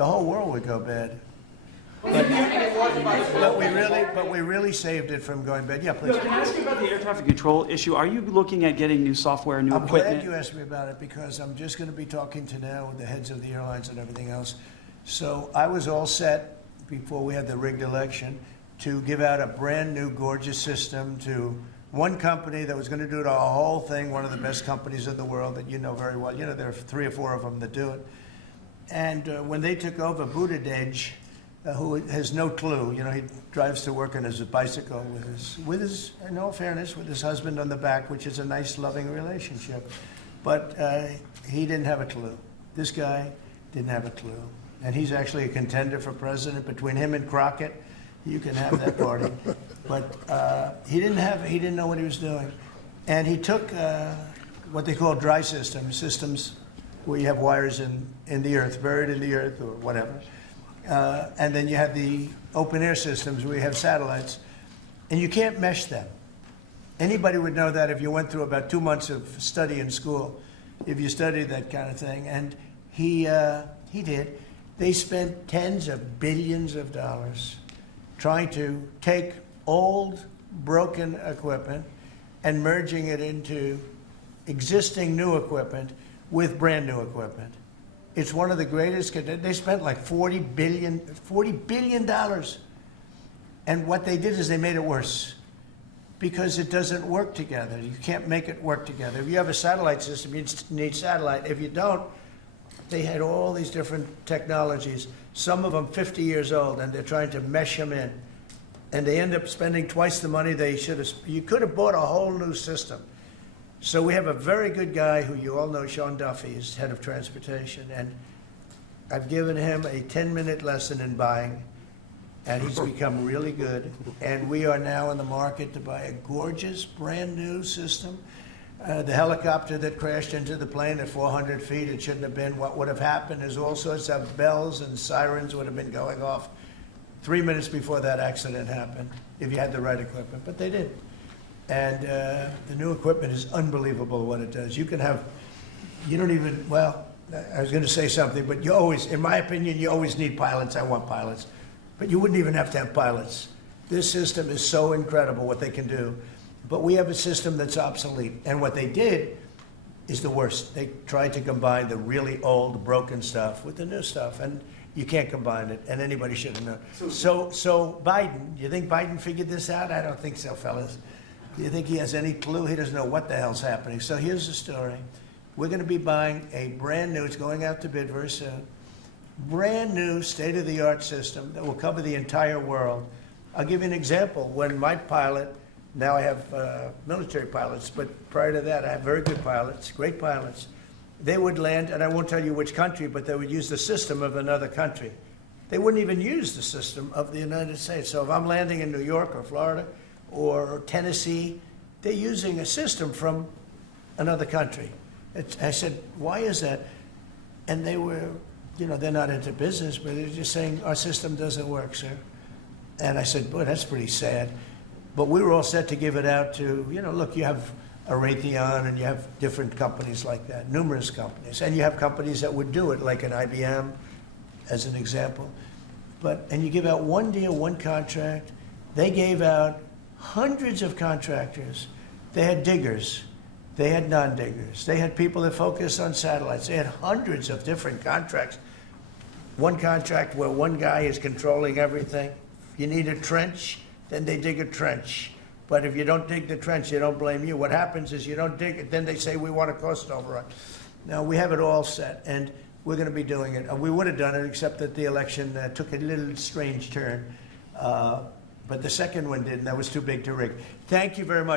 the whole world would go bad. But we really saved it from going bad. Yeah, please. Can I ask you about the air traffic control issue? Are you looking at getting new software, new equipment? I'm glad you asked me about it because I'm just going to be talking to now with the heads of the airlines and everything else. So I was all set before we had the rigged election to give out a brand new gorgeous system to one company that was going to do the whole thing, one of the best companies in the world that you know very well. You know, there are 3 or 4 of them that do it. And when they took over, Buttigieg, who has no clue, you know, he drives to work on his bicycle with his, in all fairness, with his husband on the back, which is a nice, loving relationship. But he didn't have a clue. This guy didn't have a clue. And he's actually a contender for president. Between him and Crockett, you can have that party. But he didn't know what he was doing. And he took what they call dry systems where you have wires in the earth, buried in the earth or whatever. And then you have the open air systems where you have satellites. And you can't mesh them. Anybody would know that if you went through about 2 months of study in school, if you studied that kind of thing. And he did. They spent tens of billions of dollars trying to take old, broken equipment and merging it into existing new equipment with brand new equipment. It's one of the greatest. They spent like $40 billion. And what they did is they made it worse because it doesn't work together. You can't make it work together. If you have a satellite system, you need satellite. If you don't, they had all these different technologies, some of them 50 years old, and they're trying to mesh them in. And they end up spending twice the money they should have. You could have bought a whole new system. So we have a very good guy who you all know, Sean Duffy, is head of transportation, and I've given him a 10-minute lesson in buying, and he's become really good. And we are now in the market to buy a gorgeous, brand new system. The helicopter that crashed into the plane at 400 feet, it shouldn't have been. What would have happened is all sorts of bells and sirens would have been going off 3 minutes before that accident happened, if you had the right equipment, but they did. And the new equipment is unbelievable what it does. You can have, you don't even, well, I was going to say something, but you always, in my opinion, you always need pilots. I want pilots. But you wouldn't even have to have pilots. This system is so incredible what they can do. But we have a system that's obsolete. And what they did is the worst. They tried to combine the really old, broken stuff with the new stuff. And you can't combine it, and anybody should have known. So Biden, you think Biden figured this out? I don't think so, fellas. Do you think he has any clue? He doesn't know what the hell's happening. So here's the story. We're going to be buying a brand new, it's going out to bid very soon, brand new state-of-the-art system that will cover the entire world. I'll give you an example. When my pilot, now I have military pilots, but prior to that I have very good pilots, great pilots. They would land, and I won't tell you which country, but they would use the system of another country. They wouldn't even use the system of the United States. So if I'm landing in New York or Florida or Tennessee, they're using a system from another country. I said, why is that? And they were, you know, they're not into business, but they're just saying, our system doesn't work, sir. And I said, boy, that's pretty sad. But we were all set to give it out to, you know, look, you have a Raytheon and you have different companies like that, numerous companies. And you have companies that would do it, like an IBM, as an example. And you give out one deal, one contract. They gave out hundreds of contractors. They had diggers. They had non-diggers. They had people that focused on satellites. They had hundreds of different contracts. One contract where one guy is controlling everything. You need a trench, then they dig a trench. But if you don't dig the trench, they don't blame you. What happens is you don't dig it, then they say we want a cost overrun. Now, we have it all set, and we're going to be doing it. We would have done it, except that the election took a little strange turn. But the second one didn't. That was too big to rig. Thank you very much.